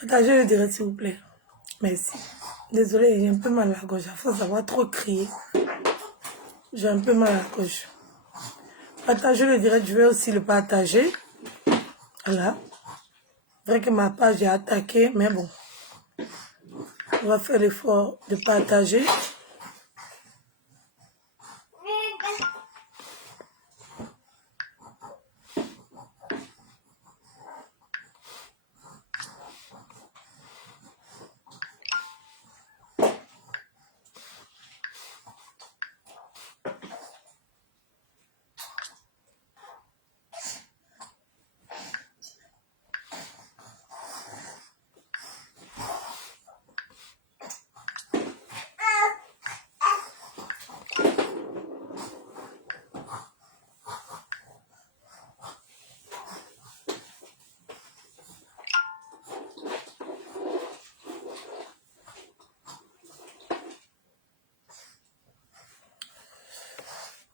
Partagez le direct, s'il vous plaît. Merci. Désolée, j'ai un peu mal à la gorge. À force d'avoir trop crié, j'ai un peu mal à la gorge. Partagez le direct, je vais aussi le partager. Voilà. C'est vrai que ma page est attaquée, mais bon. On va faire l'effort de partager.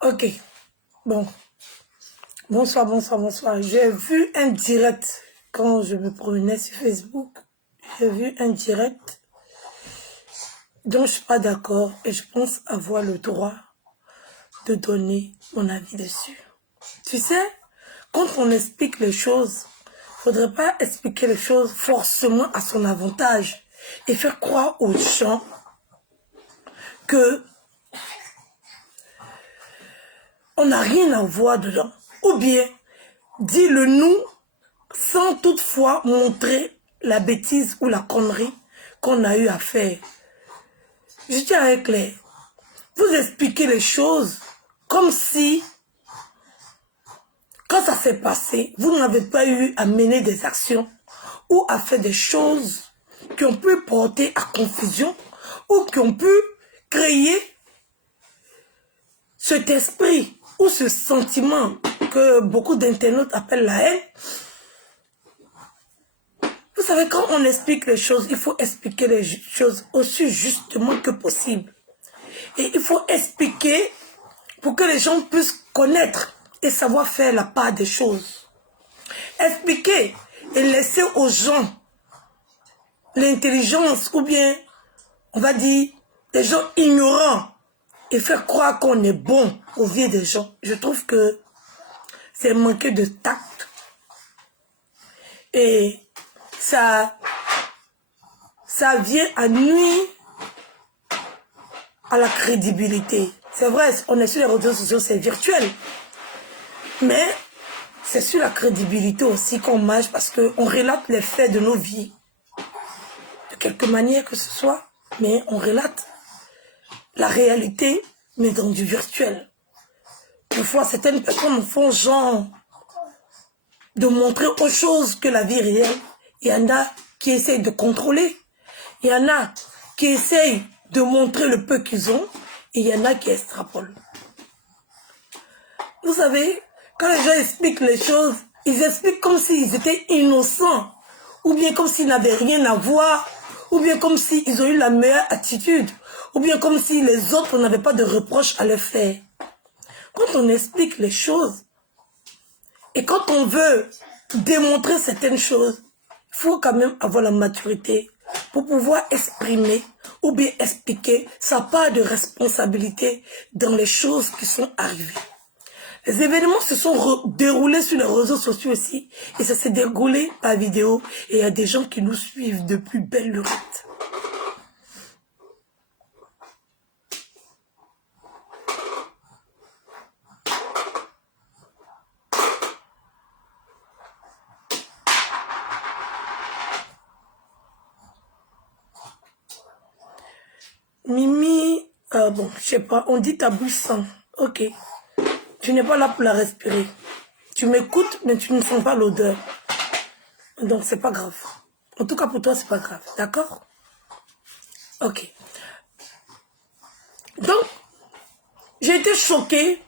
Ok. Bon. Bonsoir, bonsoir, bonsoir. J'ai vu un direct quand je me promenais sur Facebook. J'ai vu un direct dont je ne suis pas d'accord et je pense avoir le droit de donner mon avis dessus. Tu sais, quand on explique les choses, il ne faudrait pas expliquer les choses forcément à son avantage et faire croire aux gens que on n'a rien à voir dedans. Ou bien, dis-le nous sans toutefois montrer la bêtise ou la connerie qu'on a eu à faire. Je tiens à être clair. Vous expliquez les choses comme si, quand ça s'est passé, vous n'avez pas eu à mener des actions ou à faire des choses qui ont pu porter à confusion ou qui ont pu créer cet esprit ou ce sentiment que beaucoup d'internautes appellent la haine. Vous savez, quand on explique les choses, il faut expliquer les choses aussi justement que possible. Et il faut expliquer pour que les gens puissent connaître et savoir faire la part des choses. Expliquer et laisser aux gens l'intelligence ou bien, on va dire, des gens ignorants et faire croire qu'on est bon aux vies des gens. Je trouve que c'est manquer de tact. Et ça vient à nuire à la crédibilité. C'est vrai, on est sur les réseaux sociaux, c'est virtuel. Mais c'est sur la crédibilité aussi qu'on marche parce qu'on relate les faits de nos vies. De quelque manière que ce soit, mais on relate la réalité, mais dans du virtuel. Parfois, certaines personnes font genre de montrer autre chose que la vie réelle. Il y en a qui essayent de contrôler. Il y en a qui essayent de montrer le peu qu'ils ont. Et il y en a qui extrapolent. Vous savez, quand les gens expliquent les choses, ils expliquent comme s'ils étaient innocents. Ou bien comme s'ils n'avaient rien à voir. Ou bien comme s'ils ont eu la meilleure attitude. Ou bien comme si les autres n'avaient pas de reproches à leur faire. Quand on explique les choses, et quand on veut démontrer certaines choses, il faut quand même avoir la maturité pour pouvoir exprimer ou bien expliquer sa part de responsabilité dans les choses qui sont arrivées. Les événements se sont déroulés sur les réseaux sociaux aussi et ça s'est déroulé par vidéo et il y a des gens qui nous suivent depuis belle lurette. Mimi, bon, je sais pas, on dit ta bouche sent. Ok. Tu n'es pas là pour la respirer. Tu m'écoutes, mais tu ne sens pas l'odeur. Donc, c'est pas grave. En tout cas, pour toi, c'est pas grave. D'accord? Ok. Donc, j'ai été choquée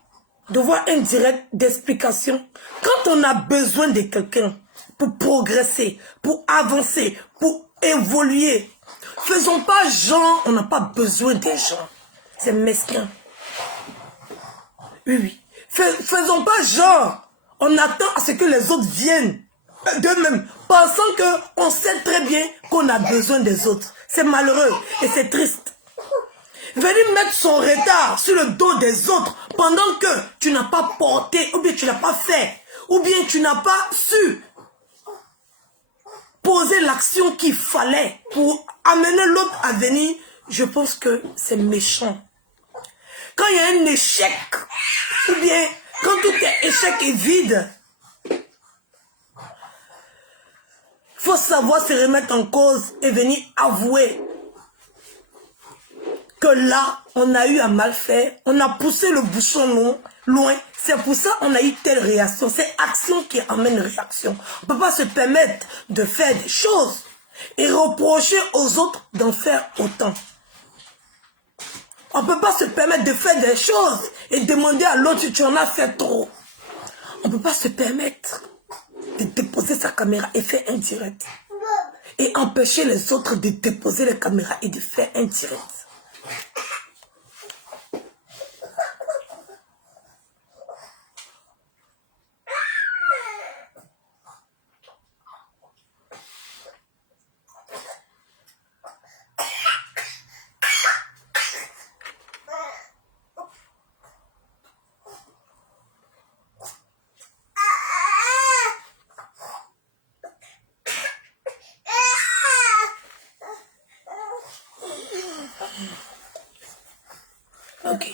de voir un direct d'explication. Quand on a besoin de quelqu'un pour progresser, pour avancer, pour évoluer, faisons pas genre, on n'a pas besoin des gens. C'est mesquin. Oui, oui. Faisons pas genre, on attend à ce que les autres viennent d'eux-mêmes pensant qu'on sait très bien qu'on a besoin des autres. C'est malheureux et c'est triste. Venir mettre son retard sur le dos des autres pendant que tu n'as pas porté, ou bien tu n'as pas fait, ou bien tu n'as pas su poser l'action qu'il fallait pour amener l'autre à venir, je pense que c'est méchant. Quand il y a un échec, ou bien quand tout est échec et vide, il faut savoir se remettre en cause et venir avouer que là, on a eu à mal faire, on a poussé le bouchon loin, c'est pour ça qu'on a eu telle réaction. C'est action qui amène réaction. On ne peut pas se permettre de faire des choses et reprocher aux autres d'en faire autant. On ne peut pas se permettre de faire des choses et demander à l'autre si tu en as fait trop. On ne peut pas se permettre de déposer sa caméra et faire un direct. Et empêcher les autres de déposer les caméras et de faire un direct. Ok.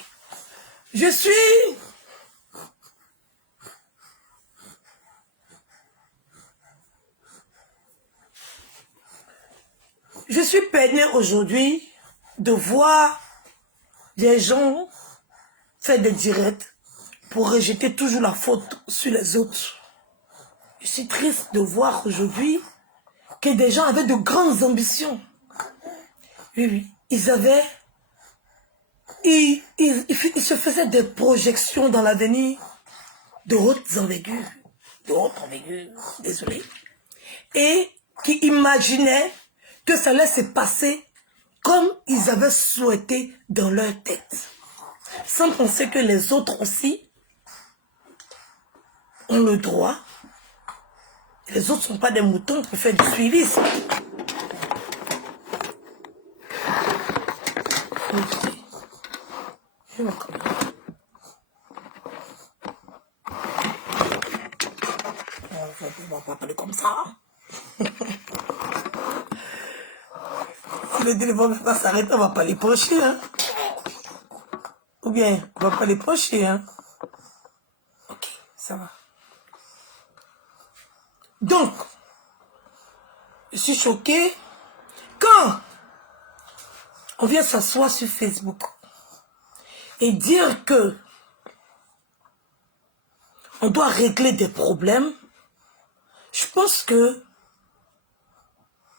Je suis peinée aujourd'hui de voir des gens faire des directs pour rejeter toujours la faute sur les autres. Je suis triste de voir aujourd'hui que des gens avaient de grandes ambitions. Oui, oui. Ils se faisaient des projections dans l'avenir de hautes envergures. Désolé. Et qui imaginaient que ça allait se passer comme ils avaient souhaité dans leur tête. Sans penser que les autres aussi ont le droit. Les autres ne sont pas des moutons pour faire du suivisme. On va pas parler comme ça. Si le téléphone ne peut pas s'arrêter, on ne va pas les pocher. Hein? Ou bien, on ne va pas les pocher. Hein? Ok, ça va. Donc, je suis choquée quand on vient s'asseoir sur Facebook et dire que on doit régler des problèmes. Je pense que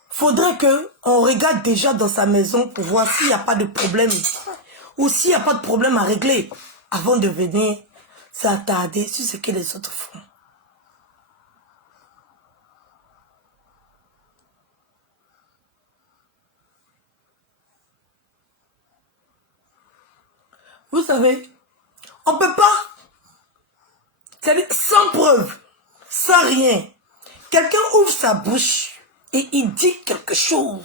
faudrait qu'on regarde déjà dans sa maison pour voir s'il n'y a pas de problème ou s'il n'y a pas de problème à régler avant de venir s'attarder sur ce que les autres font. Vous savez, on ne peut pas, c'est-à-dire sans preuve, sans rien. Quelqu'un ouvre sa bouche et il dit quelque chose.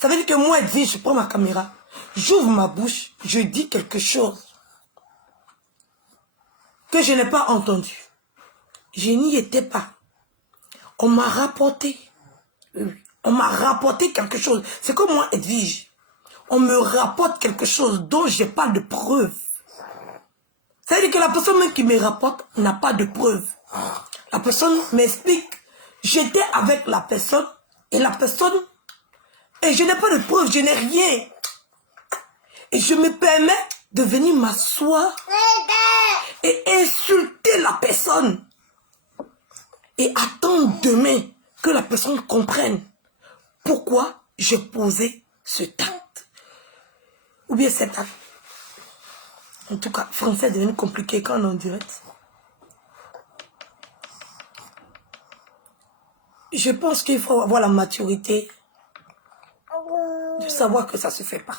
Ça veut dire que moi, je prends ma caméra, j'ouvre ma bouche, je dis quelque chose que je n'ai pas entendu. Je n'y étais pas. On m'a rapporté. On m'a rapporté quelque chose. C'est comme moi, Edwige. On me rapporte quelque chose dont je n'ai pas de preuve. Ça veut dire que la personne même qui me rapporte n'a pas de preuve. La personne m'explique. J'étais avec la personne et la personne... Et je n'ai pas de preuve, je n'ai rien. Et je me permets de venir m'asseoir et insulter la personne. Et attendre demain que la personne comprenne pourquoi j'ai posé ce acte. Ou bien cet acte. En tout cas, français est devenu compliqué quand on est en direct. Je pense qu'il faut avoir la maturité de savoir que ça ne se fait pas.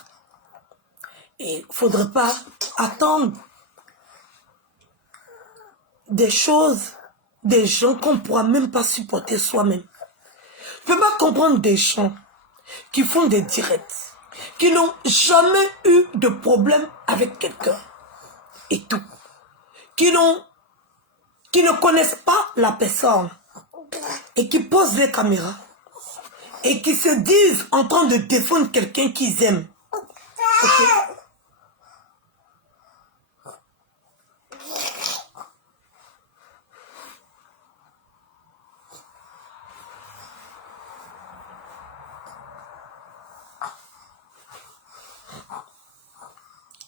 Et il ne faudrait pas attendre des choses, des gens qu'on ne pourra même pas supporter soi-même. Je ne peux pas comprendre des gens qui font des directs, qui n'ont jamais eu de problème avec quelqu'un et tout, qui ne connaissent pas la personne et qui posent les caméras et qui se disent en train de défendre quelqu'un qu'ils aiment. Okay?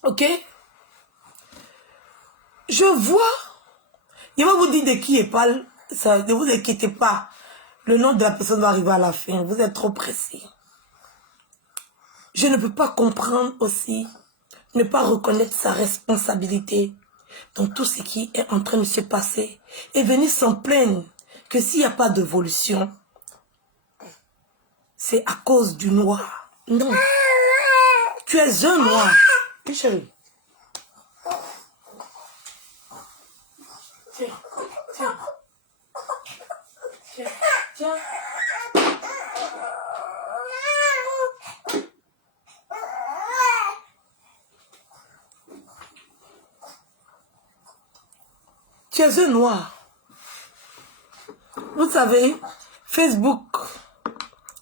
Ok? Je vois. Il va vous dire de qui il parle. Ça, ne vous inquiétez pas. Le nom de la personne va arriver à la fin. Vous êtes trop pressé. Je ne peux pas comprendre aussi, ne pas reconnaître sa responsabilité dans tout ce qui est en train de se passer et venir s'en plaindre que s'il n'y a pas d'évolution, c'est à cause du noir. Non. Tu es un noir. Oui, chérie. Tiens, tiens. Tiens, tiens. Tu es un noir. Vous savez, Facebook,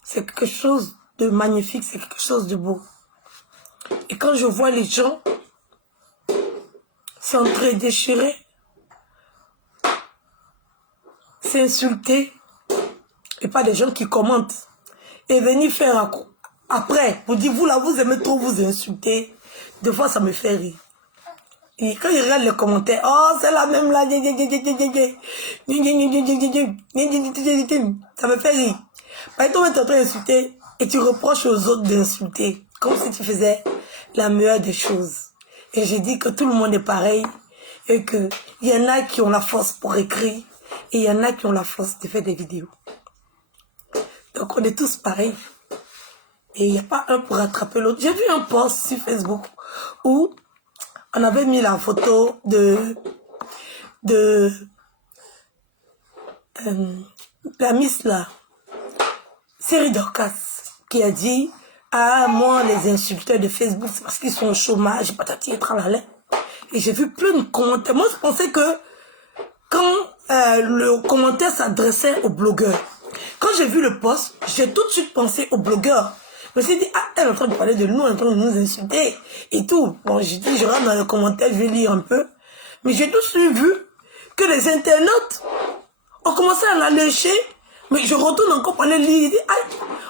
c'est quelque chose de magnifique, c'est quelque chose de beau. Et quand je vois les gens s'entre-déchirer, s'insulter, et pas des gens qui commentent, et venir faire après, vous dire, vous là, vous aimez trop vous insulter, des fois ça me fait rire. Et quand je regarde les commentaires, oh, c'est la même là, ça me fait rire. Par exemple, tu es en train d'insulter et tu reproches aux autres d'insulter, comme si tu faisais la meilleure des choses. Et j'ai dit que tout le monde est pareil et qu'il y en a qui ont la force pour écrire et il y en a qui ont la force de faire des vidéos. Donc on est tous pareils. Et il n'y a pas un pour rattraper l'autre. J'ai vu un post sur Facebook où on avait mis la photo de la Miss là, Série Dorcas, qui a dit, ah, moi, les insulteurs de Facebook, c'est parce qu'ils sont au chômage, patati et tralala. Et j'ai vu plein de commentaires. Moi, je pensais que quand le commentaire s'adressait aux blogueurs, quand j'ai vu le post, j'ai tout de suite pensé aux blogueurs. Je me suis dit, ah, elle est en train de parler de nous, elle est en train de nous insulter et tout. Bon, j'ai dit, je rentre dans le commentaire, je vais lire un peu. Mais j'ai tout de suite vu que les internautes ont commencé à la lécher. Mais je retourne encore par les lire.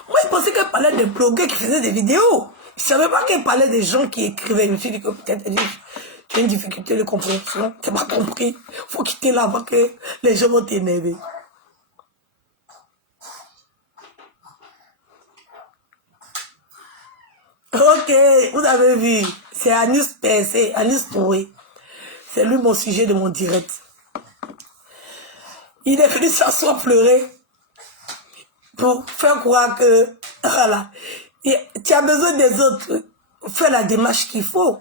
Moi, je pensais qu'elle parlait des blogueurs qui faisaient des vidéos. Je ne savais pas qu'elle parlait des gens qui écrivaient. Je me suis dit que peut-être tu as une difficulté de compréhension. Tu n'as pas compris. Il faut quitter là avant que les gens vont t'énerver. Ok, vous avez vu. C'est Anis PC, Anis Touré. C'est lui mon sujet de mon direct. Il est venu s'asseoir pleurer pour faire croire que, voilà, tu as besoin des autres. Fais la démarche qu'il faut.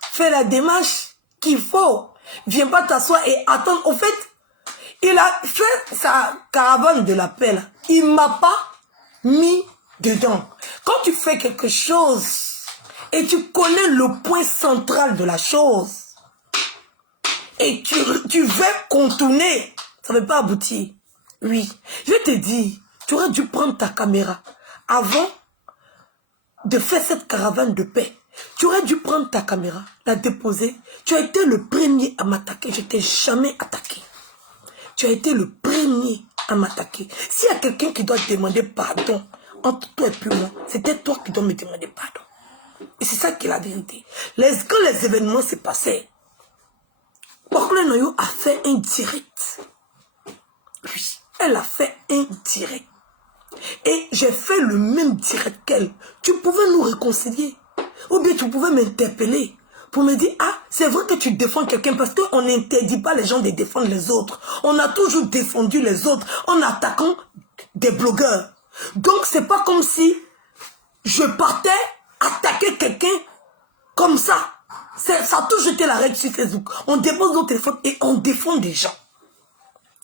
Fais la démarche qu'il faut. Viens pas t'asseoir et attendre. Au fait, il a fait sa caravane de la paix là. Il m'a pas mis dedans. Quand tu fais quelque chose et tu connais le point central de la chose et tu veux contourner, ça ne va pas aboutir. Oui, je te dis, tu aurais dû prendre ta caméra avant de faire cette caravane de paix. Tu aurais dû prendre ta caméra, la déposer. Tu as été le premier à m'attaquer. Je ne t'ai jamais attaqué. Tu as été le premier à m'attaquer. S'il y a quelqu'un qui doit demander pardon entre toi et puis moi, c'était toi qui dois me demander pardon. Et c'est ça qui est la vérité. Quand les événements se passaient, Pokle Noyo a fait un direct. Oui, elle a fait un direct. Et j'ai fait le même direct qu'elle. Tu pouvais nous réconcilier. Ou bien tu pouvais m'interpeller pour me dire, ah, c'est vrai que tu défends quelqu'un parce qu'on n'interdit pas les gens de défendre les autres. On a toujours défendu les autres en attaquant des blogueurs. Donc, c'est pas comme si je partais attaquer quelqu'un comme ça. Ça a toujours été la règle sur Facebook. On dépose nos téléphones et on défend des gens.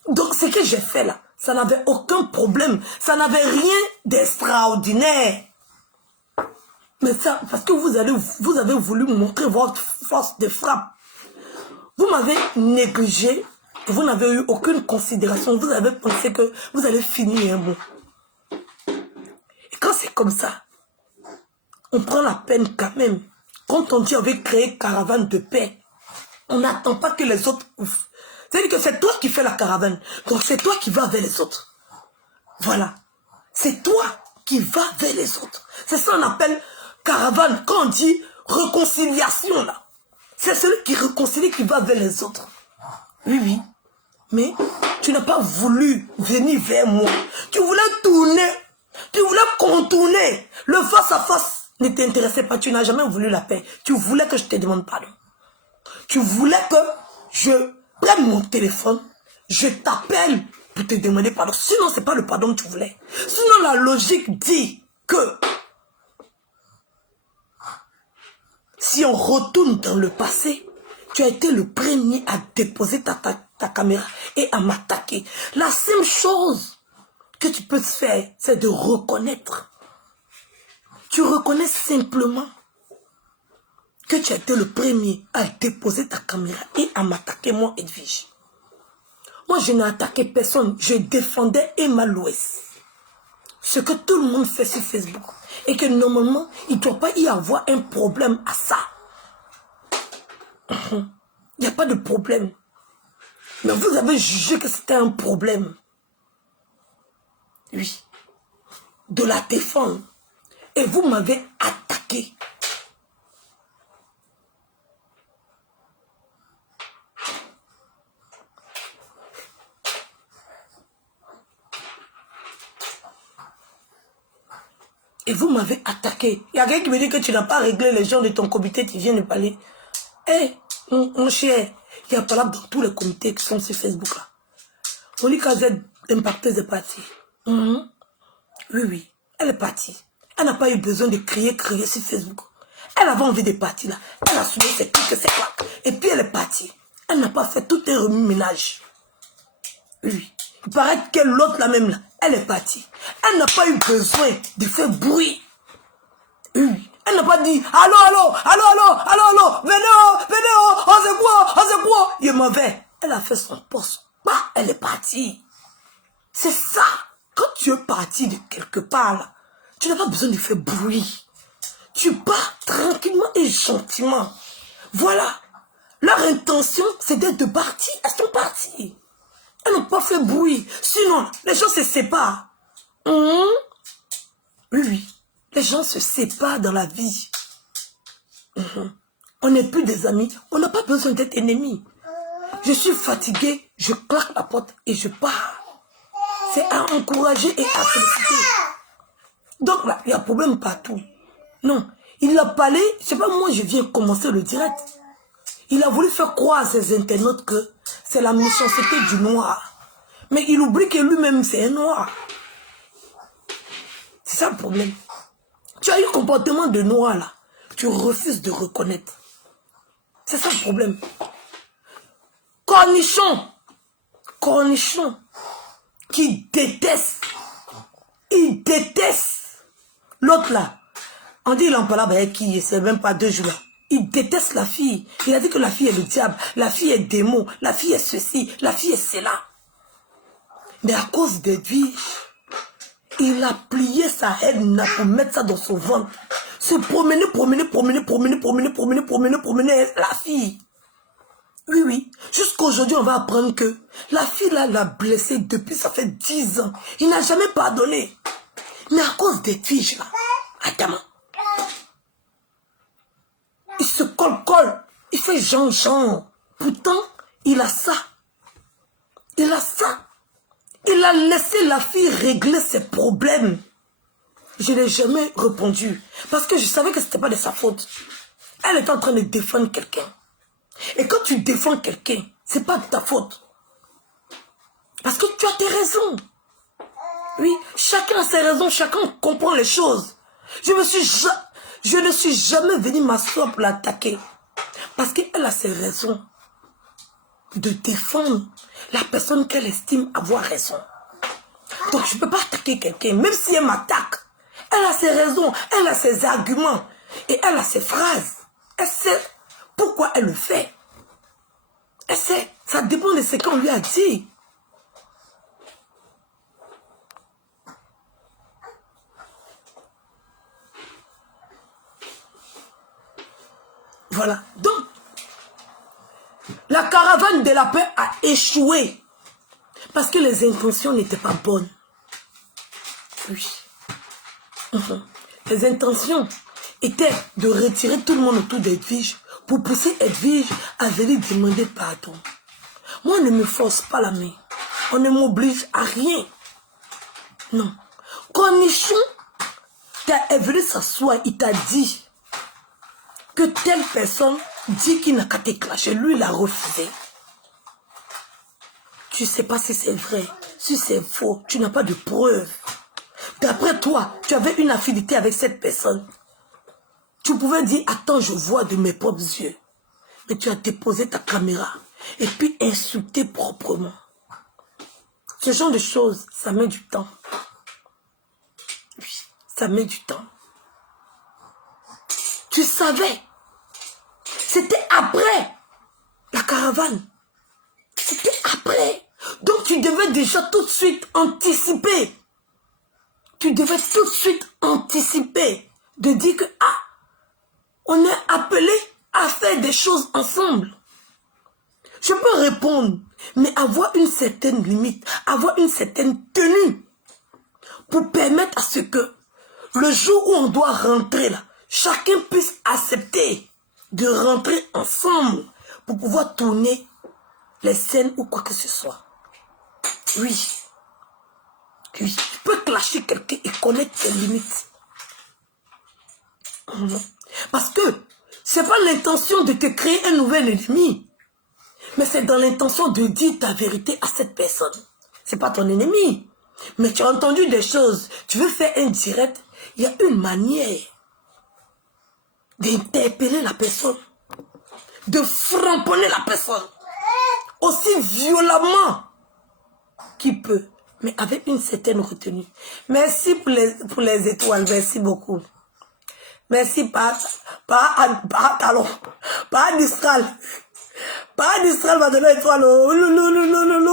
Donc, ce que j'ai fait là, Ça n'avait aucun problème. Ça n'avait rien d'extraordinaire. Mais ça, parce que vous avez voulu montrer votre force de frappe. Vous m'avez négligé. Vous n'avez eu aucune considération. Vous avez pensé que vous allez finir un mot. Et quand c'est comme ça, on prend la peine quand même. Quand on dit on veut créer caravane de paix, on n'attend pas que les autres... C'est-à-dire que c'est toi qui fais la caravane. Donc c'est toi qui vas vers les autres. Voilà. C'est toi qui vas vers les autres. C'est ça qu'on appelle caravane. Quand on dit réconciliation, là, c'est celui qui réconcilie qui va vers les autres. Oui, oui. Mais tu n'as pas voulu venir vers moi. Tu voulais tourner. Tu voulais contourner. Le face-à-face ne t'intéressait pas. Tu n'as jamais voulu la paix. Tu voulais que je te demande pardon. Tu voulais que je prenne mon téléphone, je t'appelle pour te demander pardon. Sinon, ce n'est pas le pardon que tu voulais. Sinon, la logique dit que si on retourne dans le passé, tu as été le premier à déposer ta caméra et à m'attaquer. La seule chose que tu peux faire, c'est de reconnaître. Tu reconnais simplement que tu as été le premier à déposer ta caméra et à m'attaquer, moi, Edwige. Moi, je n'ai attaqué personne. Je défendais Emma Louès. Ce que tout le monde fait sur Facebook. Et que normalement, il ne doit pas y avoir un problème à ça. Il n'y a pas de problème. Mais vous avez jugé que c'était un problème. Oui. De la défendre. Et vous m'avez attaqué. Et vous m'avez attaqué. Il y a quelqu'un qui me dit que tu n'as pas réglé les gens de ton comité, tu viens de parler. Eh, mon cher, il y a pas là dans tous les comités qui sont sur Facebook là. Monica Z, impacteuse est partie. Oui, oui, elle est partie. Elle n'a pas eu besoin de crier sur Facebook. Elle avait envie de partir là. Elle a soulevé ses clics, ses claques. Et puis elle est partie. Elle n'a pas fait tout un remue-ménage. Oui. Il paraît que l'autre là même là, elle est partie. Elle n'a pas eu besoin de faire bruit. Oui. Elle n'a pas dit allô, allô, allô, allô, allô, allô, venez, on se quoi. Il est mauvais. Elle a fait son poste. Bah, elle est partie. C'est ça. Quand tu es parti de quelque part là, tu n'as pas besoin de faire bruit. Tu pars tranquillement et gentiment. Voilà. Leur intention, c'est d'être partis. Elles sont parties. Elles n'ont pas fait bruit. Sinon, les gens se séparent. Oui, oui. Les gens se séparent dans la vie. On n'est plus des amis. On n'a pas besoin d'être ennemis. Je suis fatigué. Je claque la porte et je pars. C'est à encourager et à féliciter. Donc là, il y a problème partout. Non. Il a parlé. Je sais pas, moi, je viens commencer le direct. Il a voulu faire croire à ses internautes que c'est la méchanceté du noir. Mais il oublie que lui-même, c'est un noir. C'est ça le problème. Tu as eu un comportement de noir là. Tu refuses de reconnaître. C'est ça le problème. Cornichon. Cornichon. Qui déteste. Il déteste. L'autre là. On dit il en parle avec qui? C'est même pas 2 jours là. Il déteste la fille. Il a dit que la fille est le diable. La fille est démon. La fille est ceci. La fille est cela. Mais à cause des vies, il a plié sa haine pour mettre ça dans son ventre. Se promener la fille. Oui, oui. Jusqu'aujourd'hui, on va apprendre que la fille là l'a blessé depuis ça fait 10 ans. Il n'a jamais pardonné. Mais à cause des fiches là, attends. Il se colle. Il fait genre. Pourtant, il a ça. Il a ça. Il a laissé la fille régler ses problèmes. Je n'ai jamais répondu. Parce que je savais que ce n'était pas de sa faute. Elle était en train de défendre quelqu'un. Et quand tu défends quelqu'un, ce n'est pas de ta faute. Parce que tu as tes raisons. Oui, chacun a ses raisons, chacun comprend les choses. Je ne suis jamais venu m'asseoir pour l'attaquer. Parce qu'elle a ses raisons de défendre la personne qu'elle estime avoir raison. Donc je ne peux pas attaquer quelqu'un, même si elle m'attaque. Elle a ses raisons, elle a ses arguments, et elle a ses phrases. Elle sait pourquoi elle le fait. Elle sait, ça dépend de ce qu'on lui a dit. Voilà. Donc, la caravane de la paix a échoué parce que les intentions n'étaient pas bonnes. Oui. Les intentions étaient de retirer tout le monde autour d'Edwige pour pousser Edwige à venir demander pardon. Moi, on ne me force pas la main. On ne m'oblige à rien. Non. Quand Nichon est venu s'asseoir, il t'a dit que telle personne dit qu'il n'a qu'à te clasher. Lui, il a refusé. Tu ne sais pas si c'est vrai, si c'est faux. Tu n'as pas de preuves. D'après toi, tu avais une affinité avec cette personne. Tu pouvais dire, attends, je vois de mes propres yeux. Mais tu as déposé ta caméra et puis insulté proprement. Ce genre de choses, ça met du temps. Oui, ça met du temps. Tu savais. C'était après la caravane. C'était après. Donc tu devais déjà tout de suite anticiper. Tu devais tout de suite anticiper. De dire que, ah, on est appelé à faire des choses ensemble. Je peux répondre, mais avoir une certaine limite, avoir une certaine tenue pour permettre à ce que le jour où on doit rentrer là, chacun puisse accepter de rentrer ensemble pour pouvoir tourner les scènes ou quoi que ce soit. Oui. Oui. Tu peux clasher quelqu'un et connaître tes limites. Parce que c'est pas l'intention de te créer un nouvel ennemi. Mais c'est dans l'intention de dire ta vérité à cette personne. C'est pas ton ennemi. Mais tu as entendu des choses. Tu veux faire un direct. Il y a une manière d'interpeller la personne. De framponner la personne. Aussi violemment qu'il peut. Mais avec une certaine retenue. Merci pour les étoiles. Merci beaucoup. Merci, pas Distral. Pas Distral va donner étoile.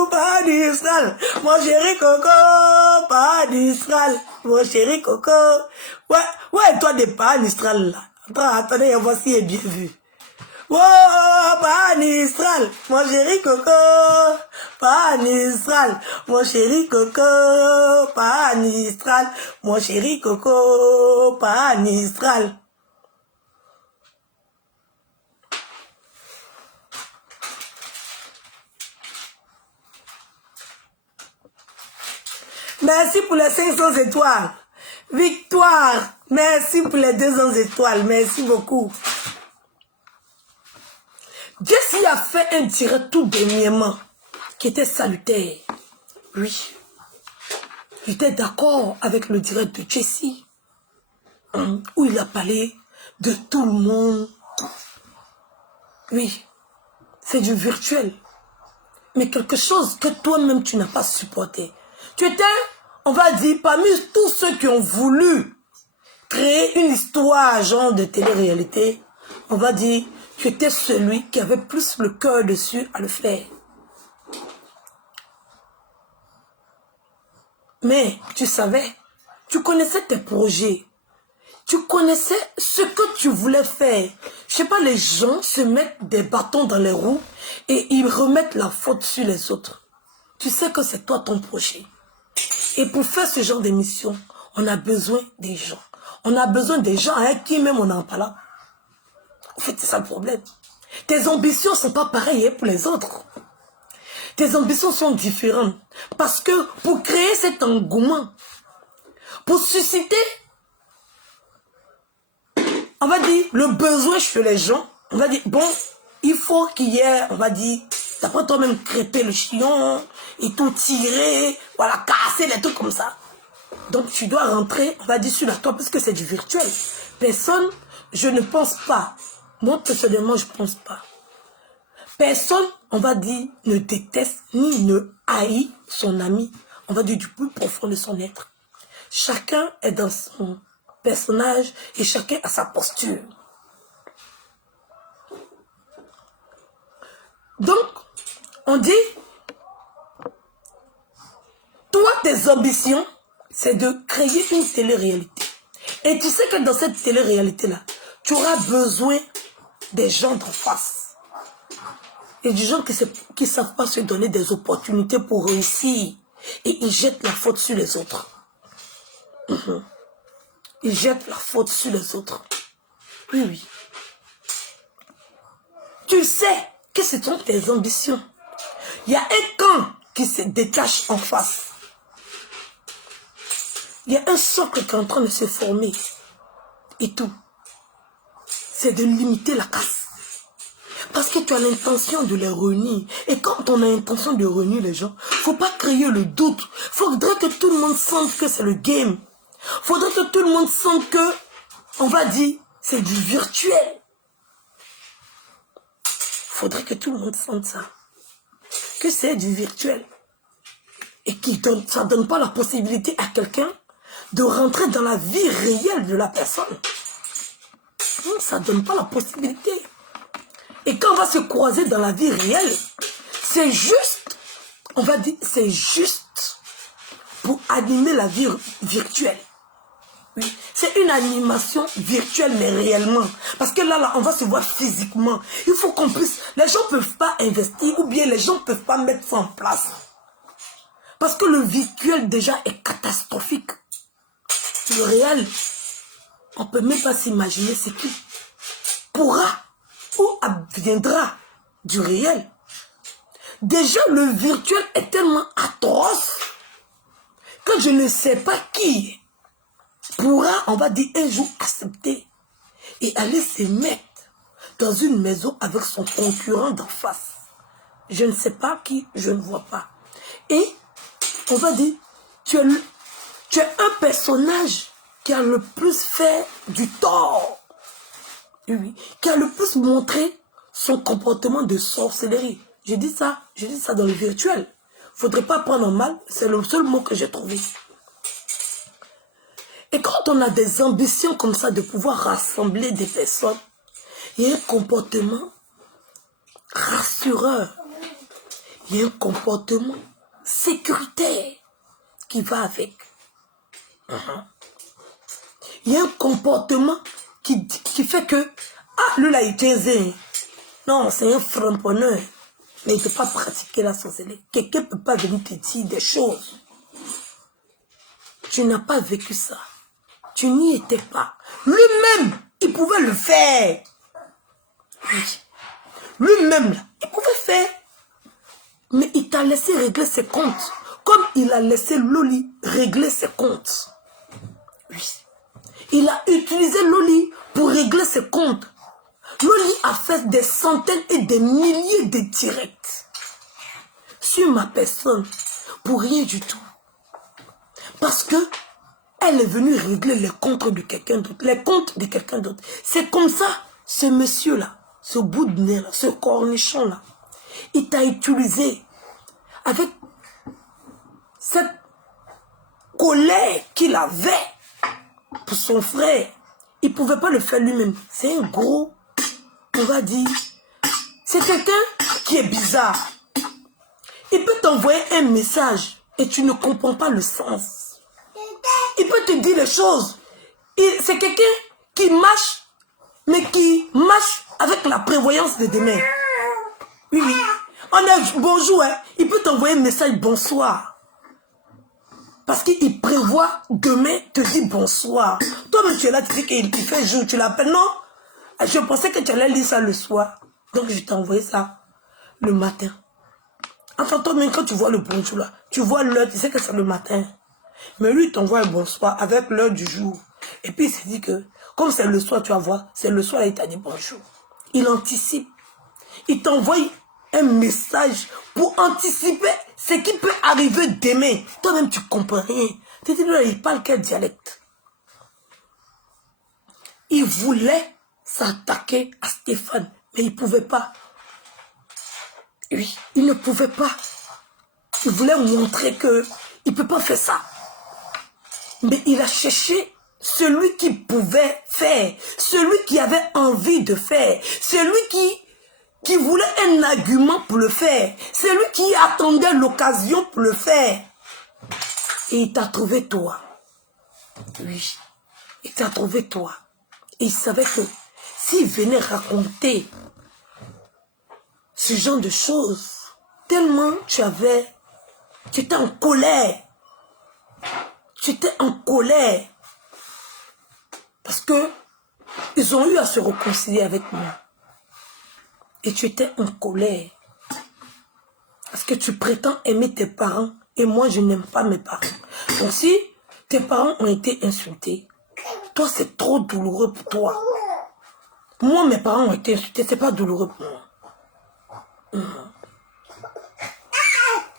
Pas Distral. Mon chéri Coco. Pas Distral. Mon chéri Coco. Ouais, toi, des pas Distral là. Attendez, voici est bien vu. Oh, pas Distral. Mon chéri Coco. Pas Distral. Mon chéri Coco. Pas Distral. Mon chéri Coco. Pas Distral. Merci pour les 500 étoiles. Victoire. Merci pour les 200 étoiles. Merci beaucoup. Jessie a fait un direct tout dernièrement qui était salutaire. Oui. J'étais d'accord avec le direct de Jessie. Où il a parlé de tout le monde. Oui. C'est du virtuel. Mais quelque chose que toi-même tu n'as pas supporté. Tu étais, on va dire, parmi tous ceux qui ont voulu créer une histoire genre de télé-réalité, on va dire, tu étais celui qui avait plus le cœur dessus à le faire. Mais tu savais, tu connaissais tes projets, tu connaissais ce que tu voulais faire. Je sais pas, les gens se mettent des bâtons dans les roues et ils remettent la faute sur les autres. Tu sais que c'est toi ton projet. Et pour faire ce genre d'émission, on a besoin des gens. On a besoin des gens avec qui même on n'en parle pas. En fait, c'est ça le problème. Tes ambitions ne sont pas pareilles pour les autres. Tes ambitions sont différentes. Parce que pour créer cet engouement, pour susciter, on va dire, le besoin chez les gens, on va dire, bon, il faut qu'il y ait, on va dire, d'après toi-même, crêper le chignon et tout tirer, voilà, casser des trucs comme ça. Donc tu dois rentrer, on va dire, sur la toile, parce que c'est du virtuel. Personne, je ne pense pas. Moi, personnellement, je ne pense pas. Personne, on va dire, ne déteste ni ne haït son ami on va dire du plus profond de son être. Chacun est dans son personnage et chacun a sa posture. Donc, on dit, toi, tes ambitions, c'est de créer une télé-réalité. Et tu sais que dans cette télé-réalité-là, tu auras besoin des gens d'en face. Et des gens qui ne savent pas se donner des opportunités pour réussir. Et ils jettent la faute sur les autres. Ils jettent la faute sur les autres. Oui, oui. Tu sais que ce sont tes ambitions. Il y a un camp qui se détache en face. Il y a un socle qui est en train de se former. Et tout. C'est de limiter la casse. Parce que tu as l'intention de les réunir. Et quand on a l'intention de réunir les gens, il ne faut pas créer le doute. Il faudrait que tout le monde sente que c'est le game. Il faudrait que tout le monde sente que, on va dire, c'est du virtuel. Il faudrait que tout le monde sente ça. Que c'est du virtuel. Et ça ne donne pas la possibilité à quelqu'un de rentrer dans la vie réelle de la personne. Ça ne donne pas la possibilité. Et quand on va se croiser dans la vie réelle, c'est juste, on va dire, c'est juste pour animer la vie virtuelle. Oui, c'est une animation virtuelle, mais réellement. Parce que là, on va se voir physiquement. Il faut qu'on puisse, les gens ne peuvent pas investir ou bien les gens ne peuvent pas mettre ça en place. Parce que le virtuel déjà est catastrophique. Le réel, on ne peut même pas s'imaginer ce qui pourra ou adviendra du réel. Déjà, le virtuel est tellement atroce que je ne sais pas qui pourra, on va dire, un jour accepter et aller se mettre dans une maison avec son concurrent d'en face. Je ne sais pas qui, je ne vois pas. Et, on va dire, tu es un personnage qui a le plus fait du tort. Oui, qui a le plus montré son comportement de sorcellerie. Je dis ça dans le virtuel. Faudrait pas prendre en mal, c'est le seul mot que j'ai trouvé. Et quand on a des ambitions comme ça de pouvoir rassembler des personnes, il y a un comportement rassureur, il y a un comportement sécuritaire qui va avec. Il y a un comportement qui fait que, lui là il tient. Non, c'est un frapponneur. Mais il ne peut pas pratiquer la sorcellerie. Quelqu'un ne peut pas venir te dire des choses. Tu n'as pas vécu ça. Tu n'y étais pas. Lui-même, il pouvait le faire. Oui. Lui-même, il pouvait faire. Mais il t'a laissé régler ses comptes. Comme il a laissé Loli régler ses comptes. Oui. Il a utilisé Loli pour régler ses comptes. Loli a fait des centaines et des milliers de directs sur ma personne pour rien du tout. Parce que elle est venue régler les comptes de quelqu'un d'autre. Les comptes de quelqu'un d'autre. C'est comme ça, ce monsieur-là, ce bout de nez-là, ce cornichon-là, il t'a utilisé avec cette colère qu'il avait pour son frère. Il ne pouvait pas le faire lui-même. C'est un gros, on va dire, c'est quelqu'un qui est bizarre. Il peut t'envoyer un message et tu ne comprends pas le sens. Il peut te dire les choses. C'est quelqu'un qui marche, mais qui marche avec la prévoyance de demain. Oui, oui. On est bonjour, hein. Il peut t'envoyer un message bonsoir. Parce qu'il prévoit demain te dire bonsoir. Toi-même, tu es là, tu dis qu'il fait jour, tu l'appelles. Non, je pensais que tu allais lire ça le soir. Donc, je t'ai envoyé ça le matin. Enfin, toi-même, quand tu vois le bonjour là, tu vois l'heure, tu sais que c'est le matin. Mais lui, il t'envoie un bonsoir avec l'heure du jour. Et puis, il s'est dit que, comme c'est le soir, tu vas voir, c'est le soir, là, il t'a dit bonjour. Il anticipe. Il t'envoie un message pour anticiper ce qui peut arriver demain. Toi-même, tu ne comprends rien. Tu te dis, là, il parle quel dialecte? Il voulait s'attaquer à Stéphane, mais il ne pouvait pas. Oui, il ne pouvait pas. Il voulait montrer que il ne peut pas faire ça. Mais il a cherché celui qui pouvait faire, celui qui avait envie de faire, celui qui voulait un argument pour le faire, celui qui attendait l'occasion pour le faire. Et il t'a trouvé toi. Oui, il t'a trouvé toi. Et il savait que s'il venait raconter ce genre de choses, tellement tu étais en colère. Tu étais en colère. Parce que ils ont eu à se réconcilier avec moi. Et tu étais en colère. Parce que tu prétends aimer tes parents. Et moi, je n'aime pas mes parents. Donc si tes parents ont été insultés, toi, c'est trop douloureux pour toi. Moi, mes parents ont été insultés, c'est pas douloureux pour moi.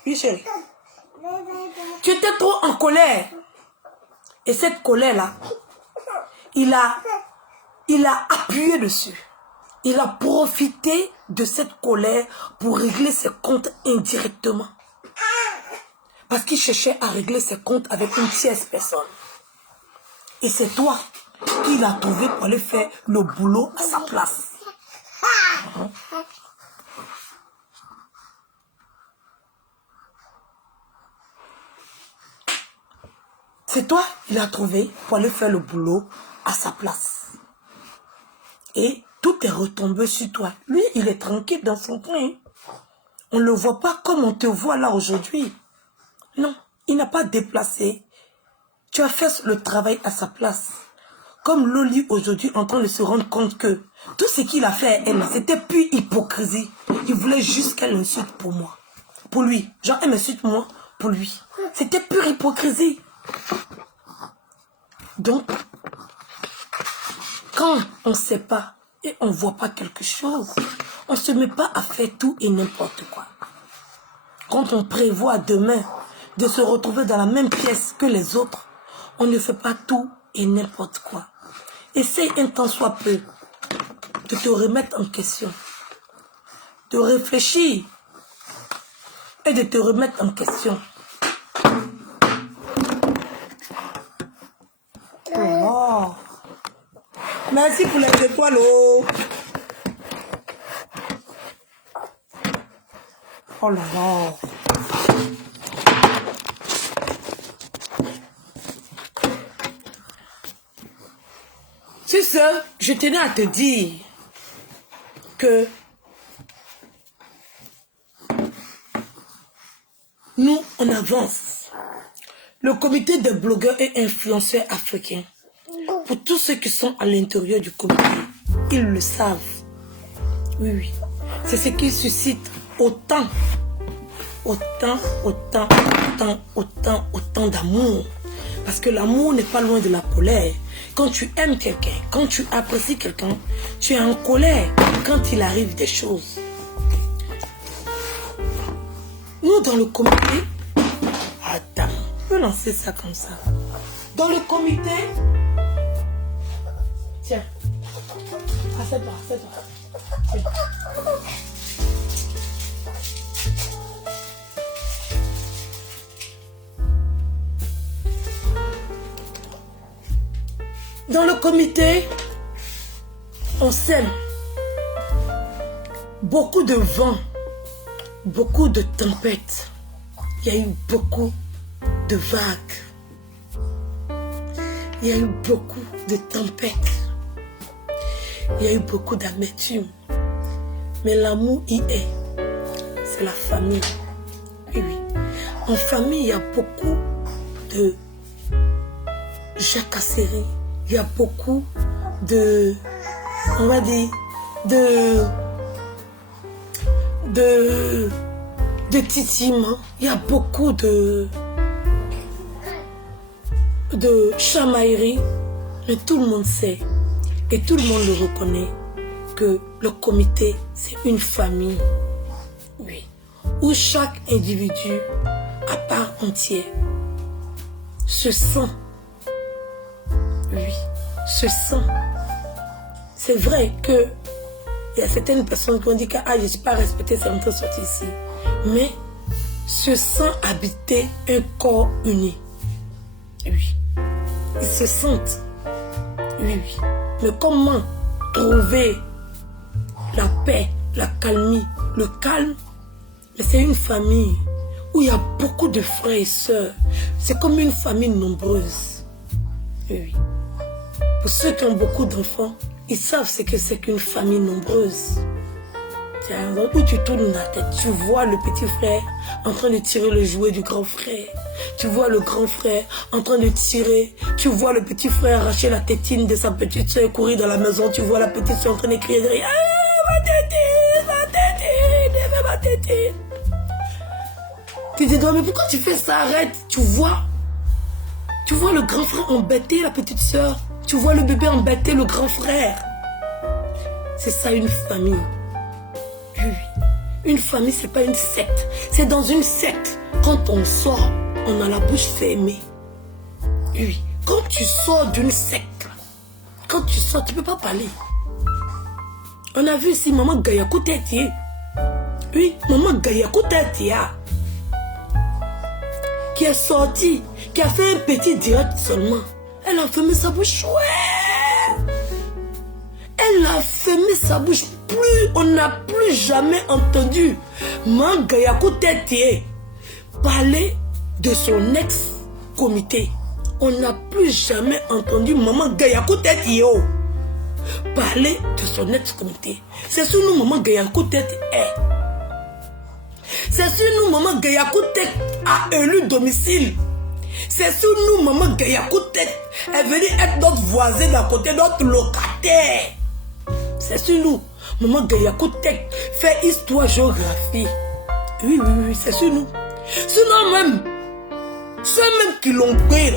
Oui, chérie. Tu étais trop en colère. Et cette colère-là, il a appuyé dessus. Il a profité de cette colère pour régler ses comptes indirectement. Parce qu'il cherchait à régler ses comptes avec une tierce personne. Et c'est toi qui l'as trouvé pour aller faire le boulot à sa place. C'est toi qui l'as trouvé pour aller faire le boulot à sa place. Et tout est retombé sur toi. Lui, il est tranquille dans son coin. On ne le voit pas comme on te voit là aujourd'hui. Non, il n'a pas déplacé. Tu as fait le travail à sa place. Comme Loli aujourd'hui en train de se rendre compte que tout ce qu'il a fait à elle, c'était pure hypocrisie. Il voulait juste qu'elle insulte pour moi. Pour lui. Genre, elle m'insulte moi pour lui. C'était pure hypocrisie. Donc, quand on ne sait pas et on ne voit pas quelque chose, on ne se met pas à faire tout et n'importe quoi. Quand on prévoit demain de se retrouver dans la même pièce que les autres, on ne fait pas tout et n'importe quoi. Essaye un temps soit peu de te remettre en question, de réfléchir et de te remettre en question. Oh. Merci pour les étoiles. Oh, oh là là. C'est ça, je tenais à te dire que nous, on avance. Le comité des blogueurs et influenceurs africains, pour tous ceux qui sont à l'intérieur du comité, ils le savent. Oui, oui. C'est ce qui suscite autant d'amour. Parce que l'amour n'est pas loin de la colère. Quand tu aimes quelqu'un, quand tu apprécies quelqu'un, tu es en colère quand il arrive des choses. Nous, dans le comité, attends, on peut lancer ça comme ça. Dans le comité, tiens, assieds-toi, assieds-toi. Dans le comité, on sème beaucoup de vent, beaucoup de tempêtes. Il y a eu beaucoup de vagues. Il y a eu beaucoup de tempêtes. Il y a eu beaucoup d'amertume. Mais l'amour y est. C'est la famille. Oui, oui. En famille, il y a beaucoup de jacasseries. Il y a beaucoup de, on va dire, de titillements. Il y a beaucoup de chamailleries. Mais tout le monde sait, et tout le monde le reconnaît, que le comité, c'est une famille. Oui. Où chaque individu, à part entière, se sent. Oui, se sent. C'est vrai que il y a certaines personnes qui ont dit que je ne suis pas respectée, c'est en train de sortir ici. Mais se sent habiter un corps uni. Oui. Ils se sentent. Oui, oui. Mais comment trouver la paix, la calmie, le calme? Mais c'est une famille où il y a beaucoup de frères et sœurs. C'est comme une famille nombreuse. Oui, oui. Pour ceux qui ont beaucoup d'enfants, ils savent ce que c'est qu'une famille nombreuse. Où tu tournes la tête, tu vois le petit frère en train de tirer le jouet du grand frère. Tu vois le grand frère en train de tirer. Tu vois le petit frère arracher la tétine de sa petite soeur et courir dans la maison. Tu vois la petite soeur en train de crier derrière. Ah, ma tétine, ma tétine, ma tétine. Tu te dis, mais pourquoi tu fais ça? Arrête. Tu vois le grand frère embêter la petite soeur. Tu vois le bébé embêter le grand frère. C'est ça une famille. Oui. Une famille, c'est pas une secte. C'est dans une secte. Quand on sort, on a la bouche fermée. Oui. Quand tu sors d'une secte, quand tu sors, tu peux pas parler. On a vu ici maman Gayakou Tétié. Oui, maman Gayakou Tétié. Qui est sortie, qui a fait un petit direct seulement. Elle a fermé sa bouche. Ouais. Elle a fermé sa bouche. On n'a plus jamais entendu Maman Gayakou Tétié parler de son ex-comité. On n'a plus jamais entendu Maman Gayakou Tétié parler de son ex-comité. C'est sur nous Maman Gayakou Tétié est. C'est sur nous Maman Gayakou Tétié a élu domicile. C'est sur nous Maman Gayakou Tétié est venue être notre voisin d'à côté, notre locataire. C'est sur nous. Maman Gayakou Tétié fait histoire, géographie. Oui, oui, oui, c'est sur nous. Sinon même, ceux même qui l'ont pris,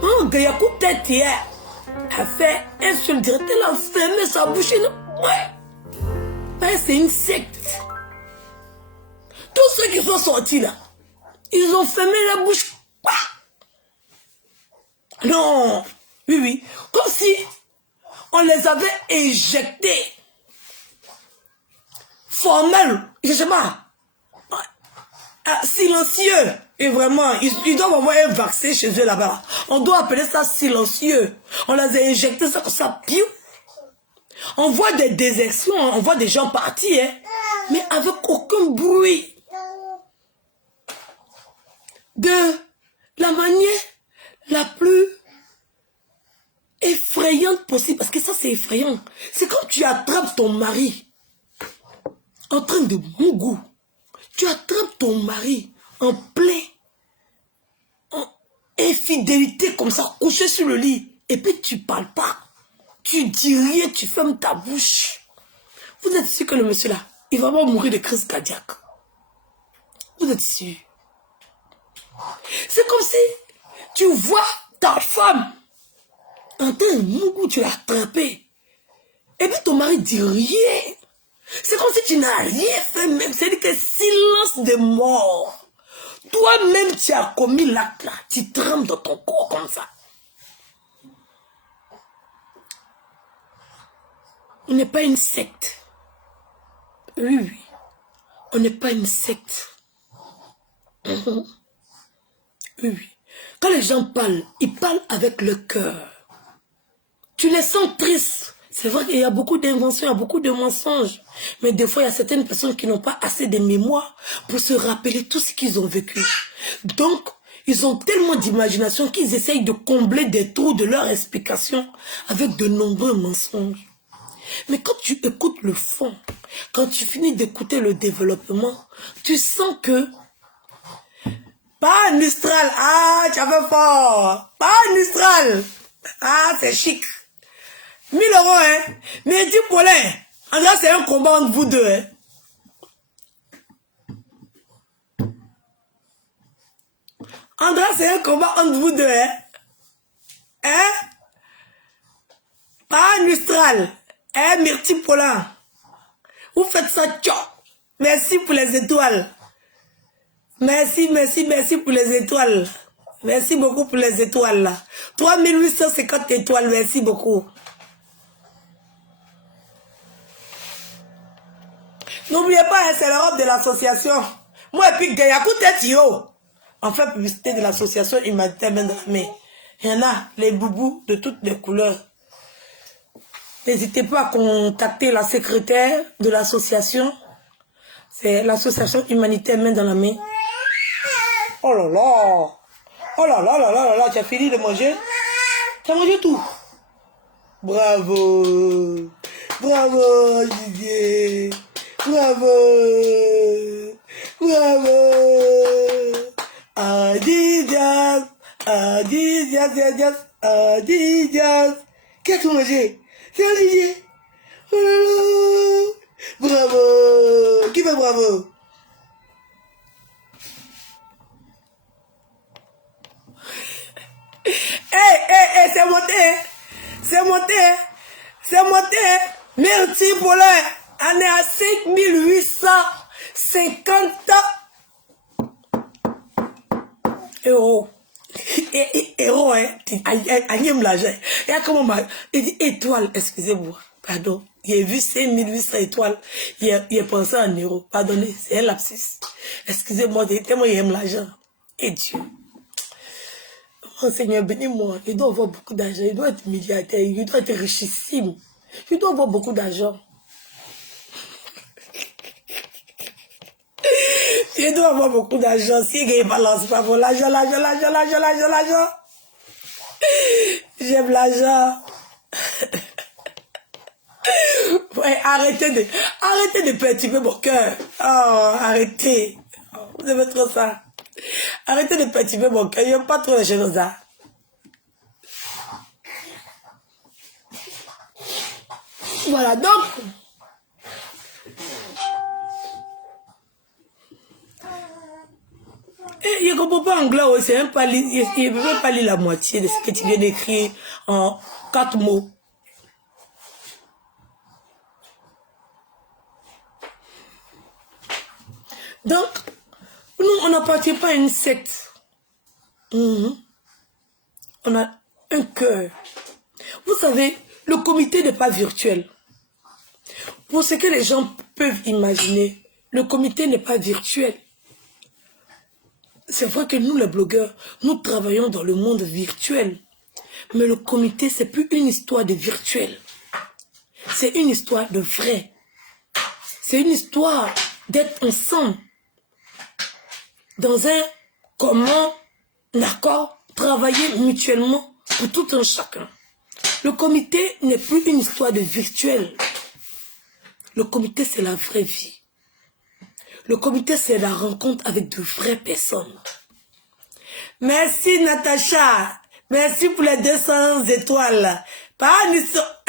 Maman Gayakou Tétié a fait un seul direct, elle a fermé sa bouche. Ouais. C'est une secte. Tous ceux qui sont sortis là, ils ont fermé la bouche. Non. Oui, oui. Comme si on les avait éjectés. Formel, je sais pas, silencieux. Et vraiment, ils doivent avoir un vaccin chez eux là-bas. On doit appeler ça silencieux. On les a injectés ça comme ça. Piou. On voit des désertions, on voit des gens partir, hein, mais avec aucun bruit. De la manière la plus effrayante possible. Parce que ça, c'est effrayant. C'est quand tu attrapes ton mari en train de mougou. Tu attrapes ton mari en plein infidélité comme ça, couché sur le lit. Et puis tu parles pas. Tu dis rien, tu fermes ta bouche. Vous êtes sûr que le monsieur là, il va pas mourir de crise cardiaque? Vous êtes sûr? C'est comme si tu vois ta femme en train de mougou, tu l'as attrapée. Et puis ton mari dit rien. C'est comme si tu n'as rien fait même. C'est-à-dire que silence de mort. Toi-même, tu as commis l'acte là. Tu trembles dans ton corps comme ça. On n'est pas une secte. Oui, oui. On n'est pas une secte. Oui, oui. Quand les gens parlent, ils parlent avec le cœur. Tu les sens tristes. C'est vrai qu'il y a beaucoup d'inventions, il y a beaucoup de mensonges. Mais des fois, il y a certaines personnes qui n'ont pas assez de mémoire pour se rappeler tout ce qu'ils ont vécu. Donc, ils ont tellement d'imagination qu'ils essayent de combler des trous de leur explication avec de nombreux mensonges. Mais quand tu écoutes le fond, quand tu finis d'écouter le développement, tu sens que pas Mistral, ah, tu as fait fort. Pas Mistral, ah, c'est chic. 1000 €, hein. Mais dis Paulin, en vrai, c'est un combat entre vous deux, hein. André, c'est un combat entre vous deux, hein. Hein? Pas Mistral. Hein, Myrti Paulin. Vous faites ça, tchao. Merci pour les étoiles. Merci, merci, merci pour les étoiles. Merci beaucoup pour les étoiles, là. 3850 étoiles, merci beaucoup. N'oubliez pas, c'est l'Europe de l'association. Moi, et puis, Gayakou Tetio. En fait, publicité de l'association humanitaire main dans la main. Il y en a, les boubous de toutes les couleurs. N'hésitez pas à contacter la secrétaire de l'association. C'est l'association humanitaire main dans la main. Oh là là! Oh là là là là là là, tu as fini de manger? Tu as mangé tout? Bravo! Bravo, Didier! Bravo! Bravo! Adidas! Adidas, Adidas, Adidas! Qu'est-ce que tu as mangé? C'est Olivier! Oh là là! Bravo! Qui fait bravo? C'est monté, c'est monté, c'est monté. Merci pour l'heure. On est à 5850 euros. Euros, hein. Agnès l'argent. Et comment il dit étoile, excusez-moi, pardon. J'ai vu 5800 étoiles. Il a pensé en euros. Pardonnez, c'est un lapsus. Excusez-moi, tellement il aime l'argent. Et Dieu. Oh Seigneur, bénis-moi. Il doit avoir beaucoup d'argent. Il doit être milliardaire. Il doit être richissime. Il doit avoir beaucoup d'argent. Il doit avoir beaucoup d'argent. Si il balance pas pour l'argent, l'argent. J'aime l'argent. Ouais, arrêtez de perturber mon cœur. Oh, arrêtez. Oh, vous aimez trop ça. Arrêtez de perturber mon cœur. Il n'y a pas trop de choses là. Voilà, donc. Et il ne comprend pas anglais aussi. Il ne peut même pas lire la moitié de ce que tu viens d'écrire en 4 mots. Donc, nous, on n'appartient pas à une secte. On a un cœur. Vous savez, le comité n'est pas virtuel. Pour ce que les gens peuvent imaginer, le comité n'est pas virtuel. C'est vrai que nous, les blogueurs, nous travaillons dans le monde virtuel. Mais le comité, c'est plus une histoire de virtuel. C'est une histoire de vrai. C'est une histoire d'être ensemble. Dans un commun accord, travailler mutuellement pour tout un chacun. Le comité n'est plus une histoire de virtuel. Le comité, c'est la vraie vie. Le comité, c'est la rencontre avec de vraies personnes. Merci Natacha. Merci pour les 200 étoiles. Pas une histoire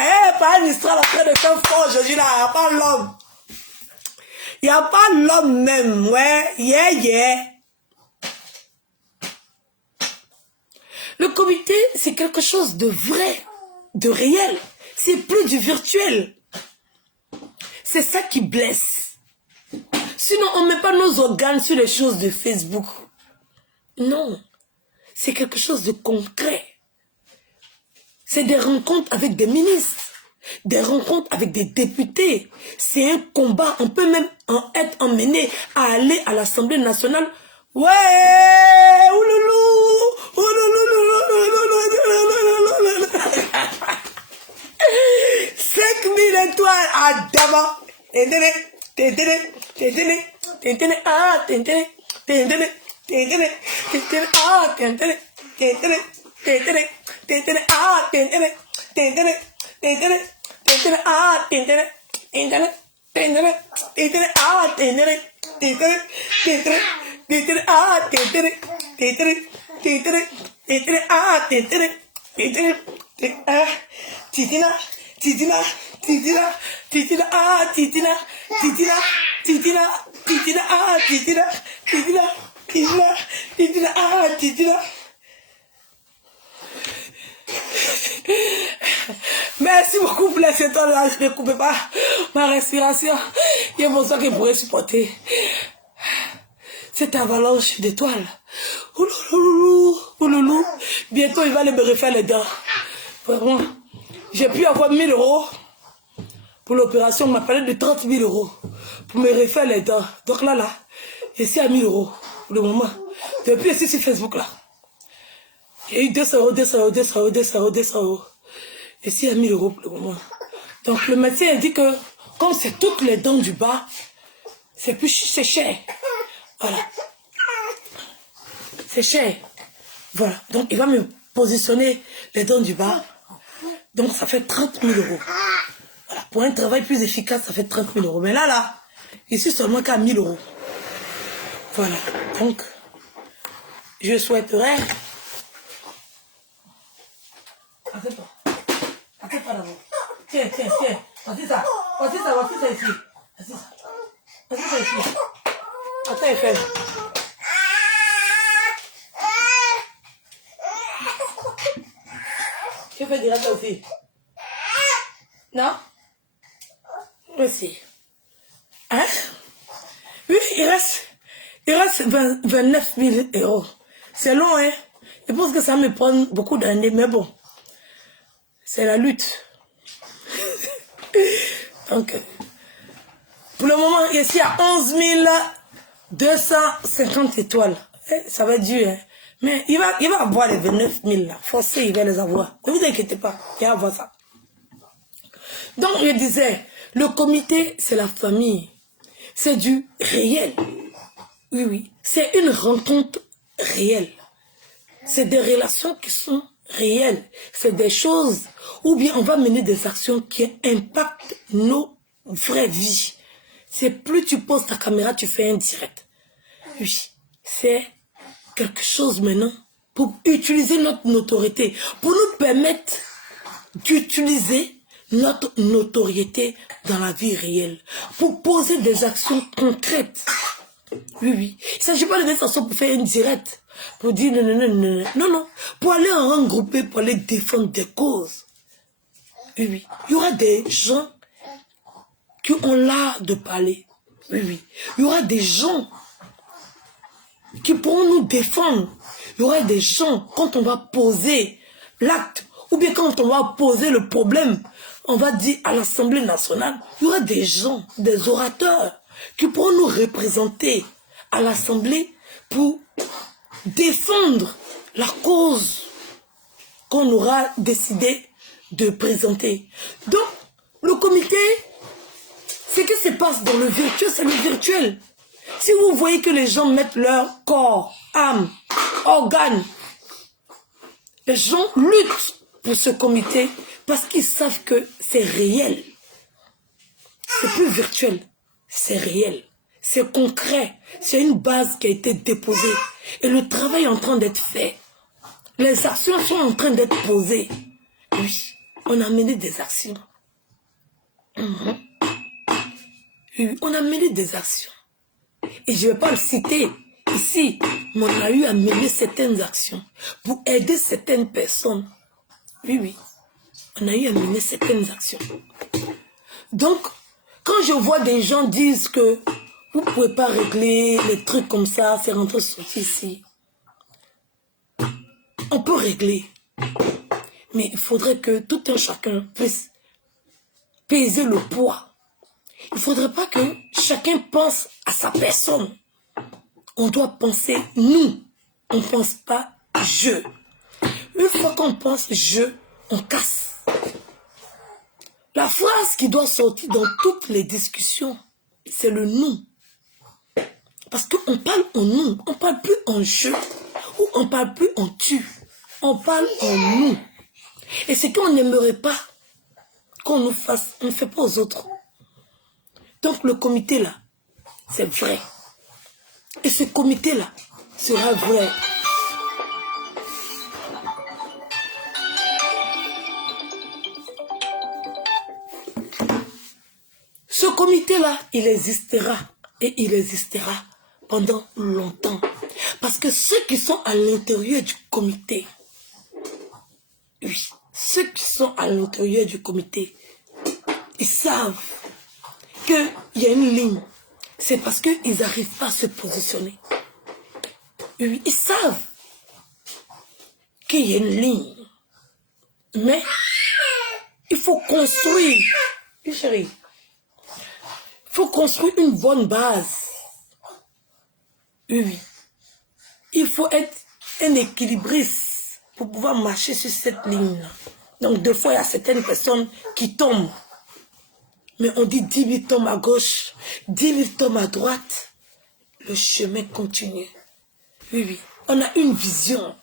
en train de faire fort aujourd'hui là. Il n'y a pas l'homme. Il n'y a pas l'homme même. Ouais, yeah. Le comité, c'est quelque chose de vrai, de réel. C'est plus du virtuel. C'est ça qui blesse. Sinon, on ne met pas nos organes sur les choses de Facebook. Non. C'est quelque chose de concret. C'est des rencontres avec des ministres, des rencontres avec des députés. C'est un combat. On peut même être emmené à aller à l'Assemblée nationale. Ouais, ouloulou, ouloulou, 5000 étoiles à d'abord. Merci beaucoup pour les étoiles là, je ne coupe pas ma respiration. Il y a mon sang qui pourrait supporter cette avalanche d'étoiles. Ouloulou. Bientôt il va aller me refaire les dents. Vraiment. J'ai pu avoir 1000 € pour l'opération. On m'a parlé de 30 000 € pour me refaire les dents. Donc là, Je suis à 1000 € pour le moment. Depuis ici sur Facebook là. J'ai eu 200 €, 200 €, 200 €, 200 €, 200 €. Je suis à 1000 € pour le moment. Donc le médecin a dit que comme c'est toutes les dents du bas, c'est cher. Voilà. C'est cher. Voilà. Donc il va me positionner les dents du bas. Donc ça fait 30 000 €. Voilà. Pour un travail plus efficace, ça fait 30 000 €. Mais là, je suis seulement qu'à 1000 €. Voilà. Donc, je souhaiterais... Attends-toi. Attends-toi d'abord. Tiens. Voici ça ici. Voici ça ici. Attends, Eiffel. Tu fais direct aussi. Non? Merci. Hein? Oui, il reste 29 000 €. C'est long, hein? Je pense que ça me prend beaucoup d'années, mais bon. C'est la lutte. Donc, pour le moment, ici à 11 250 étoiles. Ça va être dur, hein? Mais il va avoir les 29 000 là. Forcé, il va les avoir. Ne vous inquiétez pas, il va avoir ça. Donc, je disais, le comité, c'est la famille. C'est du réel. Oui. C'est une rencontre réelle. C'est des relations qui sont réelles. C'est des choses, ou bien on va mener des actions qui impactent nos vraies vies. C'est plus tu poses ta caméra, tu fais un direct. Oui, c'est quelque chose maintenant pour utiliser notre notoriété, pour nous permettre d'utiliser notre notoriété dans la vie réelle, pour poser des actions concrètes. Oui. Il ne s'agit pas de mettre façon pour faire une direct, pour dire non, pour aller en regrouper, pour aller défendre des causes. Oui. Il y aura des gens qui ont l'art de parler. Oui. Il y aura des gens qui pourront nous défendre. Il y aura des gens, quand on va poser l'acte, ou bien quand on va poser le problème, on va dire à l'Assemblée nationale, il y aura des gens, des orateurs, qui pourront nous représenter à l'Assemblée pour défendre la cause qu'on aura décidé de présenter. Donc, le comité, ce qui se passe dans le virtuel, c'est le virtuel. Si vous voyez que les gens mettent leur corps, âme, organes, les gens luttent pour ce comité parce qu'ils savent que c'est réel. C'est plus virtuel, c'est réel. C'est concret, c'est une base qui a été déposée. Et le travail est en train d'être fait. Les actions sont en train d'être posées. Oui, on a mené des actions. Oui, on a mené des actions. Et je ne vais pas le citer ici, mais on a eu à mener certaines actions pour aider certaines personnes. Oui. On a eu à mener certaines actions. Donc, quand je vois des gens dire que vous ne pouvez pas régler les trucs comme ça, c'est rentré sorti ici. On peut régler. Mais il faudrait que tout un chacun puisse peser le poids. Il ne faudrait pas que chacun pense à sa personne. On doit penser nous. On ne pense pas je. Une fois qu'on pense je, on casse. La phrase qui doit sortir dans toutes les discussions, c'est le nous. Parce qu'on parle en nous, on ne parle plus en je, ou on ne parle plus en tu. On parle en nous. Et ce qu'on n'aimerait pas qu'on nous fasse, on ne fait pas aux autres. Donc le comité là, c'est vrai. Et ce comité là sera vrai. Ce comité-là, il existera et il existera pendant longtemps. Parce que ceux qui sont à l'intérieur du comité, oui, ceux qui sont à l'intérieur du comité, ils savent qu'il y a une ligne. C'est parce qu'ils n'arrivent pas à se positionner. Oui, ils savent qu'il y a une ligne. Mais il faut construire. Oui, chérie. Il faut construire une bonne base. Oui, oui. Il faut être un équilibriste pour pouvoir marcher sur cette ligne. Donc, des fois, il y a certaines personnes qui tombent. Mais on dit 10 000 tombent à gauche, 10 000 tombent à droite. Le chemin continue. Oui, oui. On a une vision.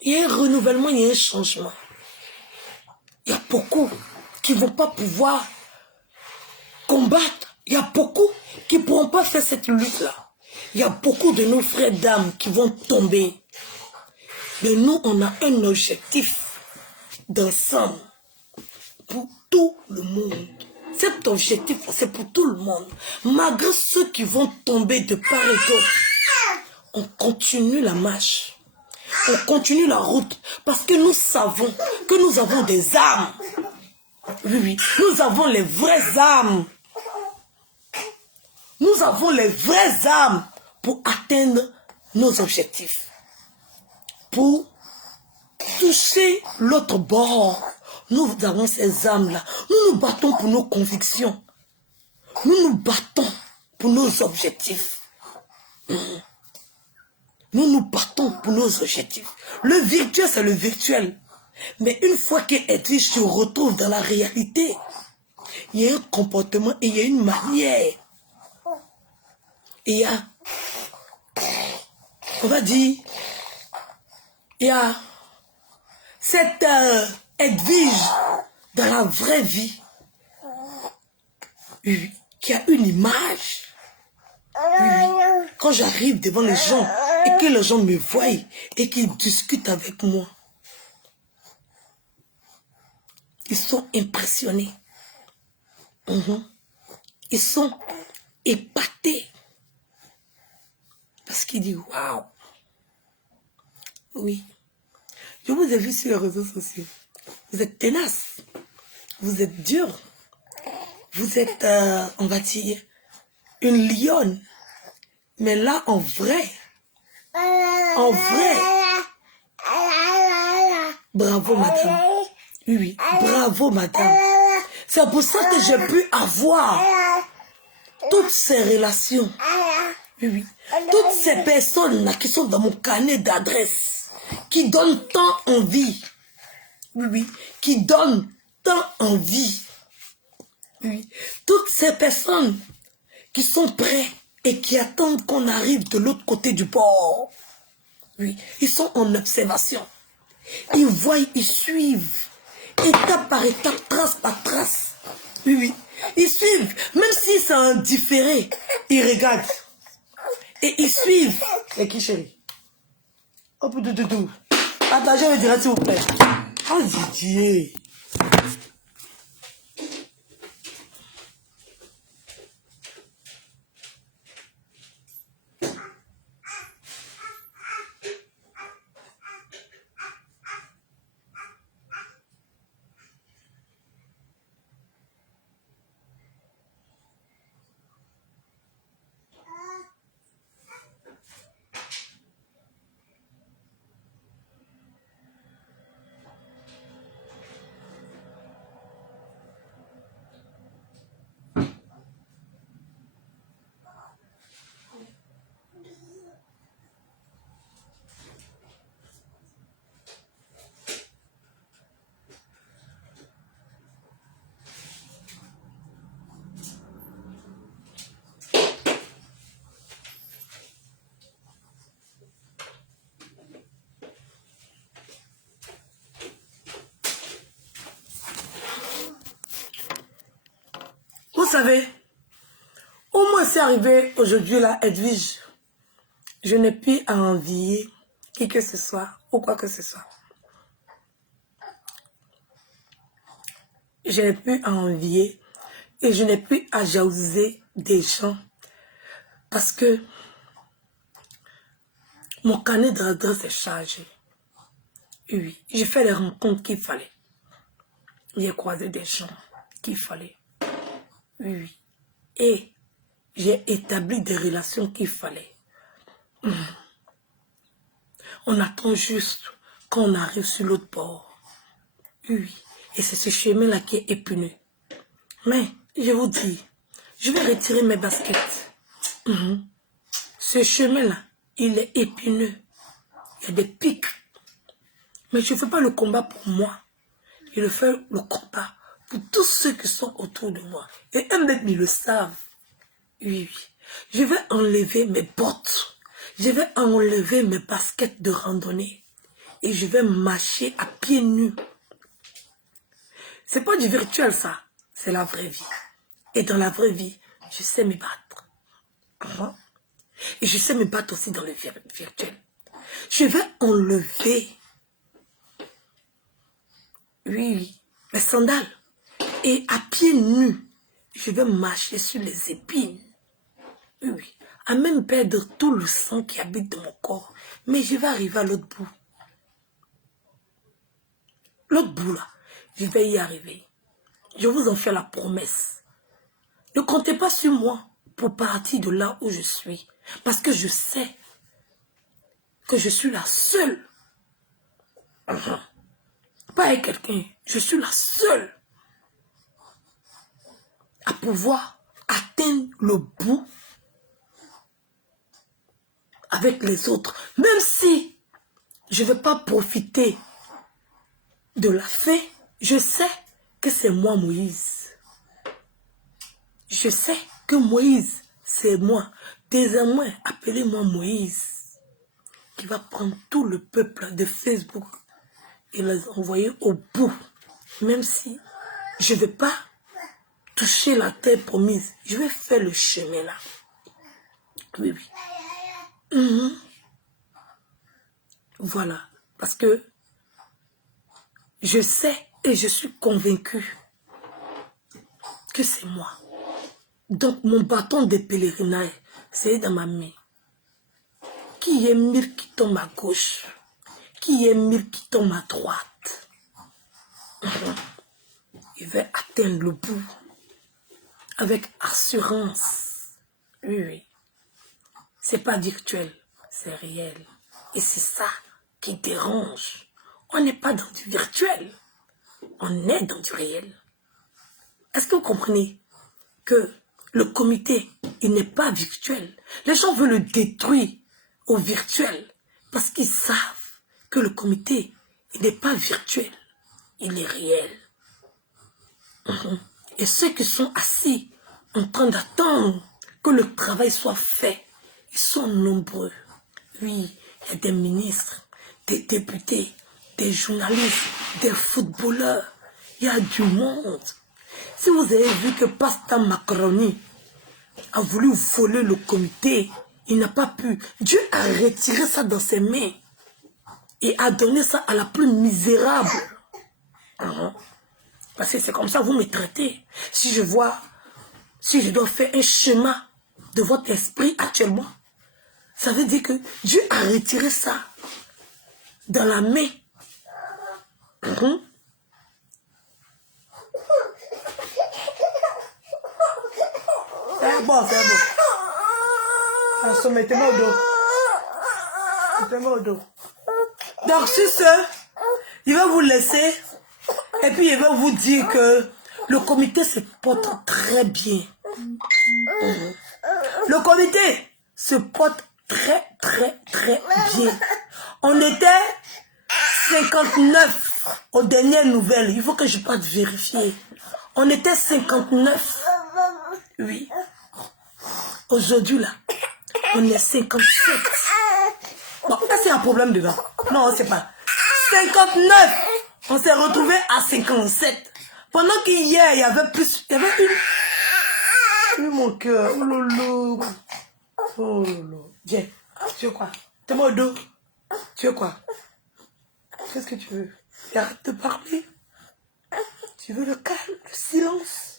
Il y a un renouvellement, il y a un changement. Il y a beaucoup qui ne vont pas pouvoir combattre. Il y a beaucoup qui ne pourront pas faire cette lutte-là. Il y a beaucoup de nos frères d'âme qui vont tomber. Mais nous, on a un objectif d'ensemble pour tout le monde. Cet objectif, c'est pour tout le monde. Malgré ceux qui vont tomber de part et d'autre, on continue la marche. On continue la route parce que nous savons que nous avons des âmes. Oui, oui, nous avons les vraies âmes. Nous avons les vraies âmes pour atteindre nos objectifs. Pour toucher l'autre bord. Nous avons ces âmes-là. Nous nous battons pour nos convictions. Nous nous battons pour nos objectifs. Nous nous battons pour nos objectifs. Le virtuel, c'est le virtuel. Mais une fois qu'Edwige se retrouve dans la réalité, il y a un comportement et il y a une manière. Et il y a, on va dire, il y a cette Edwige dans la vraie vie, qui a une image. Quand j'arrive devant les gens et que les gens me voient et qu'ils discutent avec moi, ils sont impressionnés. Ils sont épatés. Parce qu'ils disent, waouh. Oui. Je vous ai vu sur les réseaux sociaux. Vous êtes tenace. Vous êtes dur. Vous êtes, on va dire, une lionne. Mais là, en vrai, bravo madame. Oui, oui, bravo madame. C'est pour ça que j'ai pu avoir toutes ces relations. Oui, oui. Toutes ces personnes-là qui sont dans mon carnet d'adresse, qui donnent tant envie. Oui, oui. Qui donnent tant envie. Oui. Toutes ces personnes qui sont prêtes et qui attendent qu'on arrive de l'autre côté du port. Oui. Ils sont en observation. Ils voient, ils suivent. Étape par étape, trace par trace. Oui, oui. Ils suivent. Même si c'est un différé, ils regardent. Et ils suivent. Et qui, chérie? Oh, tout. Attends, je vais dire, s'il vous plaît. Oh, Didier. Vous savez, au moins c'est arrivé aujourd'hui là, Edwige. Je n'ai plus à envier qui que ce soit ou quoi que ce soit. Je n'ai plus à envier et je n'ai plus à jalouser des gens parce que mon carnet d'adresse est chargé. Oui, j'ai fait les rencontres qu'il fallait. J'ai croisé des gens qu'il fallait. Oui. Et j'ai établi des relations qu'il fallait. On attend juste qu'on arrive sur l'autre bord. Oui. Et c'est ce chemin-là qui est épineux. Mais, je vous dis, je vais retirer mes baskets. Ce chemin-là, il est épineux. Il y a des pics. Mais je ne fais pas le combat pour moi. Je fais le combat pour tous ceux qui sont autour de moi. Et eux-mêmes, ils le savent. Oui, oui. Je vais enlever mes bottes. Je vais enlever mes baskets de randonnée. Et je vais marcher à pieds nus. C'est pas du virtuel, ça. C'est la vraie vie. Et dans la vraie vie, je sais me battre. Et je sais me battre aussi dans le virtuel. Je vais enlever, oui, mes sandales. Et à pieds nus, je vais marcher sur les épines. Oui, à même perdre tout le sang qui habite dans mon corps. Mais je vais arriver à l'autre bout. L'autre bout là, je vais y arriver. Je vous en fais la promesse. Ne comptez pas sur moi pour partir de là où je suis. Parce que je sais que je suis la seule. Pas avec quelqu'un. Je suis la seule à pouvoir atteindre le bout avec les autres. Même si je ne vais pas profiter de la fée, je sais que c'est moi Moïse. Je sais que Moïse, c'est moi. Désormais, appelez-moi Moïse, qui va prendre tout le peuple de Facebook et les envoyer au bout. Même si je ne vais pas toucher la terre promise, je vais faire le chemin là. Oui, oui. Voilà. Parce que je sais et je suis convaincue que c'est moi. Donc, mon bâton de pèlerinage, c'est dans ma main. Qui est mille qui tombe à gauche? Qui est mille qui tombe à droite? Il va atteindre le bout avec assurance. Oui, oui. C'est pas virtuel, c'est réel. Et c'est ça qui dérange. On n'est pas dans du virtuel. On est dans du réel. Est-ce que vous comprenez que le comité, il n'est pas virtuel? Les gens veulent le détruire au virtuel parce qu'ils savent que le comité, il n'est pas virtuel. Il est réel. Et ceux qui sont assis en train d'attendre que le travail soit fait, ils sont nombreux. Oui, il y a des ministres, des députés, des journalistes, des footballeurs. Il y a du monde. Si vous avez vu que Pasteur Macaroni a voulu voler le comité, il n'a pas pu. Dieu a retiré ça dans ses mains et a donné ça à la plus misérable. Parce que c'est comme ça que vous me traitez. Si je dois faire un schéma de votre esprit actuellement, ça veut dire que Dieu a retiré ça dans la main. C'est bon, c'est bon. Alors, mettez-moi au dos. Mettez-moi au dos. Donc, sur ce, il va vous laisser. Et puis, il va vous dire que le comité se porte très bien. Le comité se porte très, très, très bien. On était 59 aux dernières nouvelles. Il faut que je parte vérifier. On était 59. Oui. Aujourd'hui, là, on est 57. Bon, est-ce qu'il y a un problème dedans? Non, c'est pas. 59. On s'est retrouvé à 57. Pendant qu'hier, il y avait plus. Il y avait une. Mon cœur. Oh lolo. Oh lolo. Viens. Tu veux quoi? T'es mon dos. Tu veux quoi? Qu'est-ce que tu veux? Et arrête de parler. Tu veux le calme, le silence.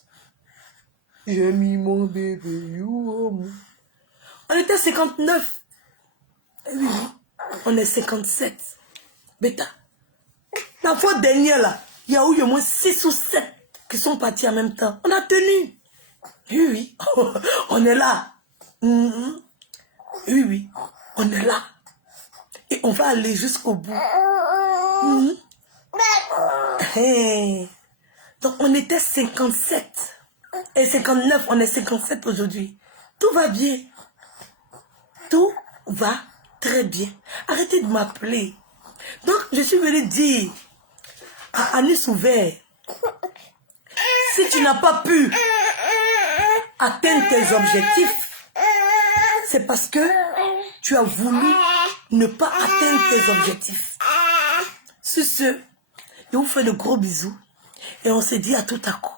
J'ai mis mon bébé. On était 59. Oui, on est 57. Bêta. La fois dernière, là, il y a eu au moins 6 ou 7 qui sont partis en même temps. On a tenu. Oui, oui. On est là. Oui, oui. On est là. Et on va aller jusqu'au bout. Hey. Donc, on était 57. Et 59, on est 57 aujourd'hui. Tout va bien. tout va très bien. Arrêtez de m'appeler. Donc, je suis venue dire à Anis Ouvert, si tu n'as pas pu atteindre tes objectifs, c'est parce que tu as voulu ne pas atteindre tes objectifs. Sur ce, je vous fais de gros bisous et on se dit à tout à coup.